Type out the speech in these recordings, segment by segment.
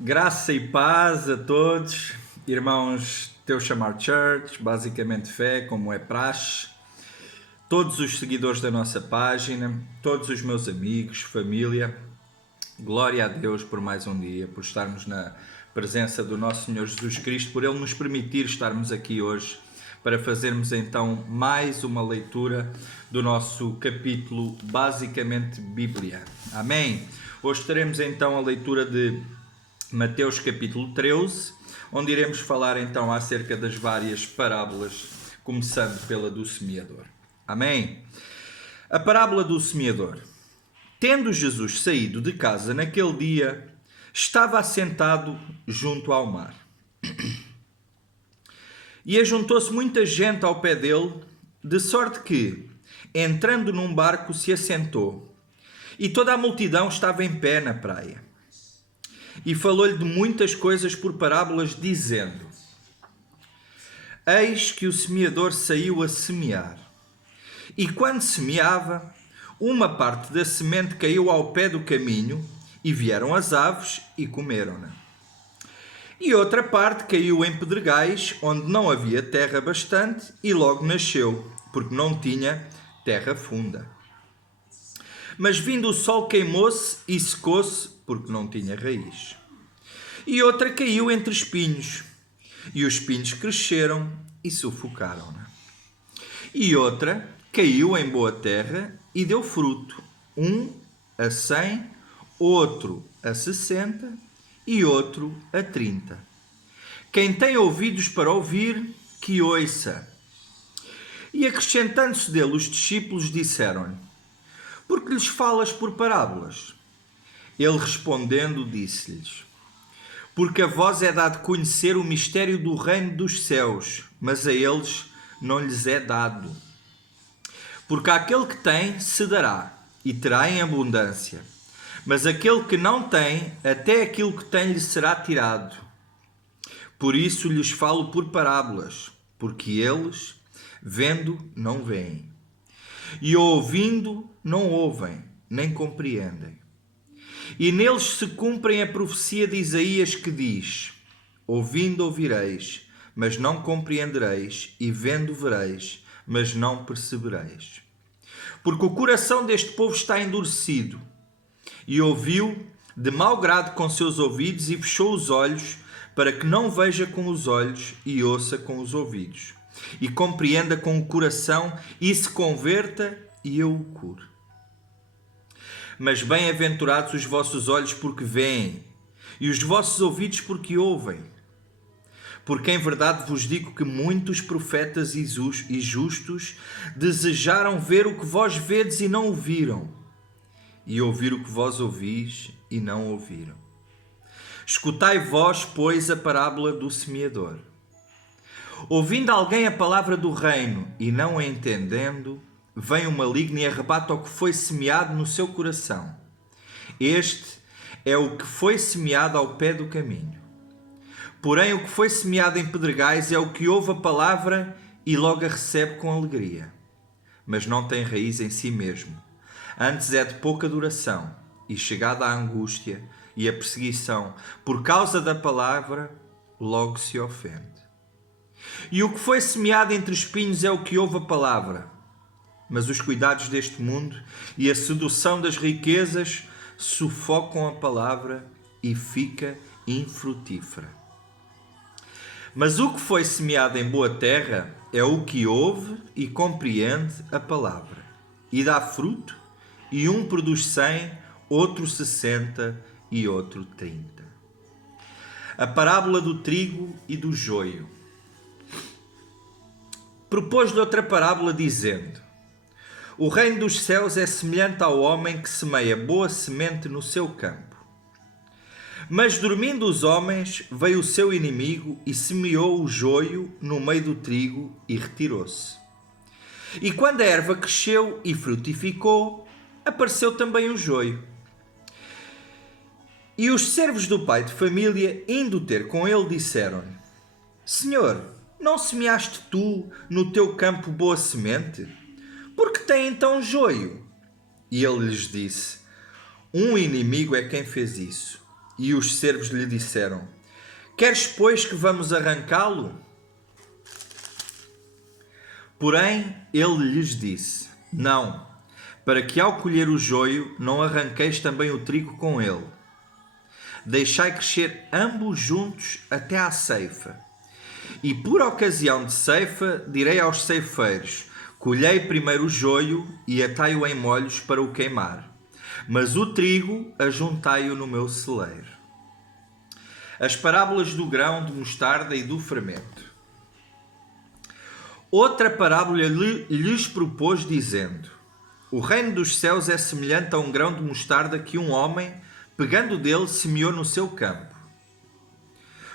Graça e paz a todos, irmãos Teu Chamar Church, basicamente fé, como é praxe, todos os seguidores da nossa página, todos os meus amigos, família, glória a Deus por mais um dia, por estarmos na presença do nosso Senhor Jesus Cristo, por Ele nos permitir estarmos aqui hoje para fazermos então mais uma leitura do nosso capítulo, basicamente Bíblia. Amém? Hoje teremos então a leitura de Mateus capítulo 13, onde iremos falar então acerca das várias parábolas, começando pela do semeador. Amém? A parábola do semeador. Tendo Jesus saído de casa naquele dia, estava assentado junto ao mar. E ajuntou-se muita gente ao pé dele, de sorte que, entrando num barco, se assentou, e toda a multidão estava em pé na praia. E falou-lhe de muitas coisas por parábolas, dizendo: Eis que o semeador saiu a semear. E quando semeava, uma parte da semente caiu ao pé do caminho, e vieram as aves e comeram-na. E outra parte caiu em pedregais, onde não havia terra bastante, e logo nasceu, porque não tinha terra funda. Mas vindo o sol queimou-se e secou-se, porque não tinha raiz. E outra caiu entre espinhos, e os espinhos cresceram e sufocaram-na. E outra caiu em boa terra e deu fruto, um a 100, outro a 60 e outro a 30. Quem tem ouvidos para ouvir, que ouça. E acrescentando-se dele os discípulos, disseram-lhe: Por que lhes falas por parábolas? Ele respondendo disse-lhes: Porque a vós é dado conhecer o mistério do reino dos céus, mas a eles não lhes é dado. Porque àquele que tem se dará, e terá em abundância. Mas aquele que não tem, até aquilo que tem lhe será tirado. Por isso lhes falo por parábolas, porque eles, vendo, não veem, e ouvindo, não ouvem, nem compreendem. E neles se cumprem a profecia de Isaías que diz: Ouvindo ouvireis, mas não compreendereis, e vendo vereis, mas não percebereis. Porque o coração deste povo está endurecido, e ouviu de mau grado com seus ouvidos, e fechou os olhos, para que não veja com os olhos, e ouça com os ouvidos, e compreenda com o coração, e se converta, e eu o cure. Mas bem-aventurados os vossos olhos porque veem, e os vossos ouvidos porque ouvem. Porque em verdade vos digo que muitos profetas e justos desejaram ver o que vós vedes e não o viram, e ouvir o que vós ouvis e não ouviram. Escutai vós, pois, a parábola do semeador. Ouvindo alguém a palavra do reino e não a entendendo, vem o maligno e arrebata o que foi semeado no seu coração. Este é o que foi semeado ao pé do caminho. Porém, o que foi semeado em pedregais é o que ouve a palavra e logo a recebe com alegria, mas não tem raiz em si mesmo. Antes é de pouca duração, e chegada a angústia e a perseguição por causa da palavra, logo se ofende. E o que foi semeado entre espinhos é o que ouve a palavra, mas os cuidados deste mundo e a sedução das riquezas sufocam a palavra e fica infrutífera. Mas o que foi semeado em boa terra é o que ouve e compreende a palavra, e dá fruto, e um produz 100, outro 60 e outro 30. A parábola do trigo e do joio. Propôs-lhe outra parábola, dizendo: O reino dos céus é semelhante ao homem que semeia boa semente no seu campo. Mas dormindo os homens, veio o seu inimigo e semeou o joio no meio do trigo e retirou-se. E quando a erva cresceu e frutificou, apareceu também o joio. E os servos do pai de família, indo ter com ele, disseram-lhe: Senhor, não semeaste tu no teu campo boa semente? Por que tem então joio? E ele lhes disse: Um inimigo é quem fez isso. E os servos lhe disseram: Queres, pois, que vamos arrancá-lo? Porém, ele lhes disse: Não, para que ao colher o joio não arranqueis também o trigo com ele. Deixai crescer ambos juntos até à ceifa. E por ocasião de ceifa, direi aos ceifeiros: Colhei primeiro o joio e atai-o em molhos para o queimar, mas o trigo ajuntai-o no meu celeiro. As parábolas do grão de mostarda e do fermento. Outra parábola lhes propôs, dizendo: O reino dos céus é semelhante a um grão de mostarda que um homem, pegando dele, semeou no seu campo,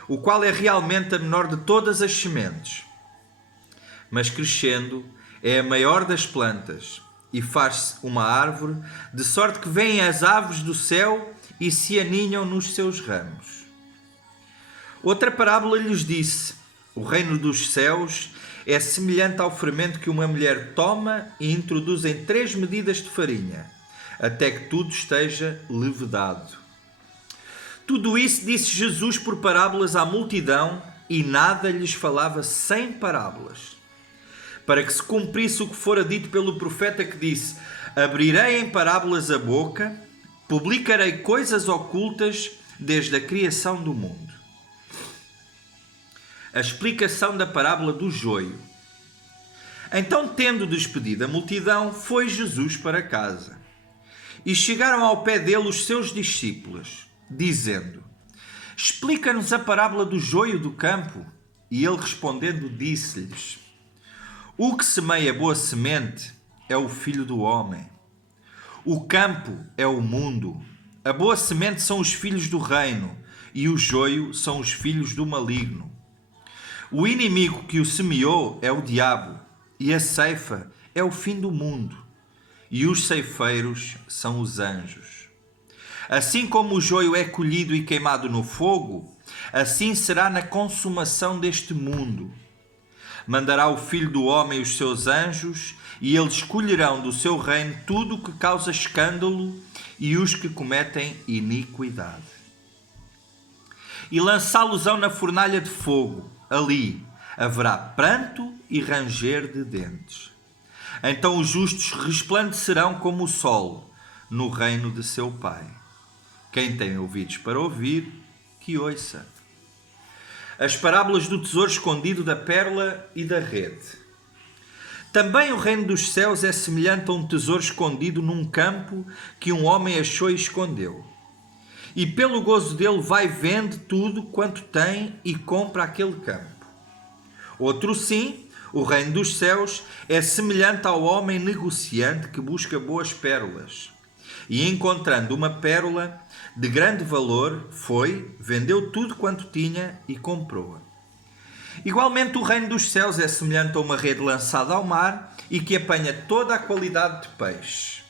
o qual é realmente a menor de todas as sementes, mas crescendo é a maior das plantas e faz-se uma árvore, de sorte que vêm as aves do céu e se aninham nos seus ramos. Outra parábola lhes disse: O reino dos céus é semelhante ao fermento que uma mulher toma e introduz em 3 medidas de farinha, até que tudo esteja levedado. Tudo isso disse Jesus por parábolas à multidão, e nada lhes falava sem parábolas, para que se cumprisse o que fora dito pelo profeta, que disse: Abrirei em parábolas a boca, publicarei coisas ocultas desde a criação do mundo. A explicação da parábola do joio. Então, tendo despedido a multidão, foi Jesus para casa. E chegaram ao pé dele os seus discípulos, dizendo: Explica-nos a parábola do joio do campo. E ele, respondendo, disse-lhes: O que semeia boa semente é o Filho do Homem. O campo é o mundo. A boa semente são os filhos do reino, e o joio são os filhos do maligno. O inimigo que o semeou é o diabo, e a ceifa é o fim do mundo, e os ceifeiros são os anjos. Assim como o joio é colhido e queimado no fogo, assim será na consumação deste mundo. Mandará o Filho do Homem os seus anjos, e eles colherão do seu reino tudo o que causa escândalo e os que cometem iniquidade. E lançá-los-ão na fornalha de fogo. Ali haverá pranto e ranger de dentes. Então os justos resplandecerão como o sol no reino de seu Pai. Quem tem ouvidos para ouvir, que ouça. As parábolas do tesouro escondido, da pérola e da rede. Também o reino dos céus é semelhante a um tesouro escondido num campo que um homem achou e escondeu. E pelo gozo dele vai, vende tudo quanto tem e compra aquele campo. Outro sim, o reino dos céus é semelhante ao homem negociante que busca boas pérolas. E encontrando uma pérola de grande valor, foi, vendeu tudo quanto tinha e comprou-a. Igualmente o reino dos céus é semelhante a uma rede lançada ao mar e que apanha toda a qualidade de peixe.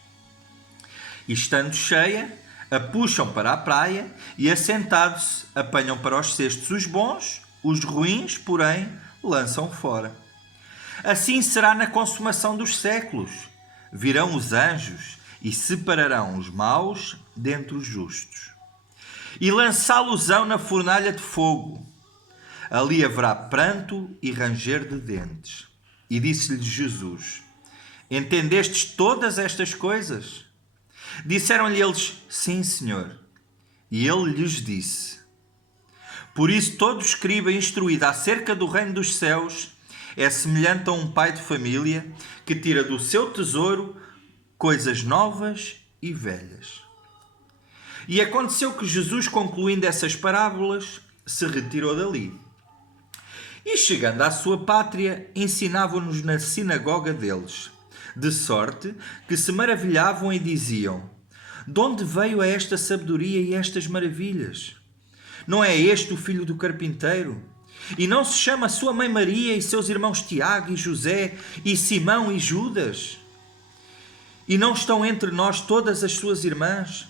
E estando cheia, a puxam para a praia e, assentados, apanham para os cestos os bons, os ruins, porém, lançam fora. Assim será na consumação dos séculos. Virão os anjos e separarão os maus dentre os justos. E lançá-los-ão na fornalha de fogo. Ali haverá pranto e ranger de dentes. E disse-lhes Jesus: Entendestes todas estas coisas? Disseram-lhe eles: Sim, Senhor. E ele lhes disse: Por isso todo escriba instruído acerca do reino dos céus é semelhante a um pai de família que tira do seu tesouro coisas novas e velhas. E aconteceu que Jesus, concluindo essas parábolas, se retirou dali. E chegando à sua pátria, ensinava-nos na sinagoga deles, de sorte que se maravilhavam e diziam: De onde veio a esta sabedoria e estas maravilhas? Não é este o filho do carpinteiro? E não se chama sua mãe Maria e seus irmãos Tiago e José e Simão e Judas? E não estão entre nós todas as suas irmãs?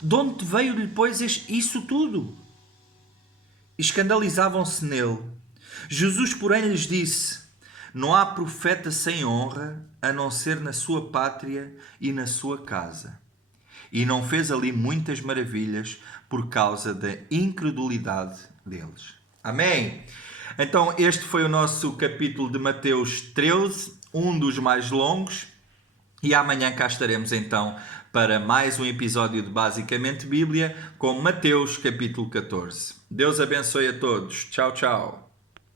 De onde veio-lhe, pois, isso tudo? Escandalizavam-se nele. Jesus, porém, lhes disse: Não há profeta sem honra, a não ser na sua pátria e na sua casa. e não fez ali muitas maravilhas por causa da incredulidade deles. Amém? Então este foi o nosso capítulo de Mateus 13, um dos mais longos, e amanhã cá estaremos então para mais um episódio de Basicamente Bíblia com Mateus capítulo 14. Deus abençoe a todos. Tchau, tchau.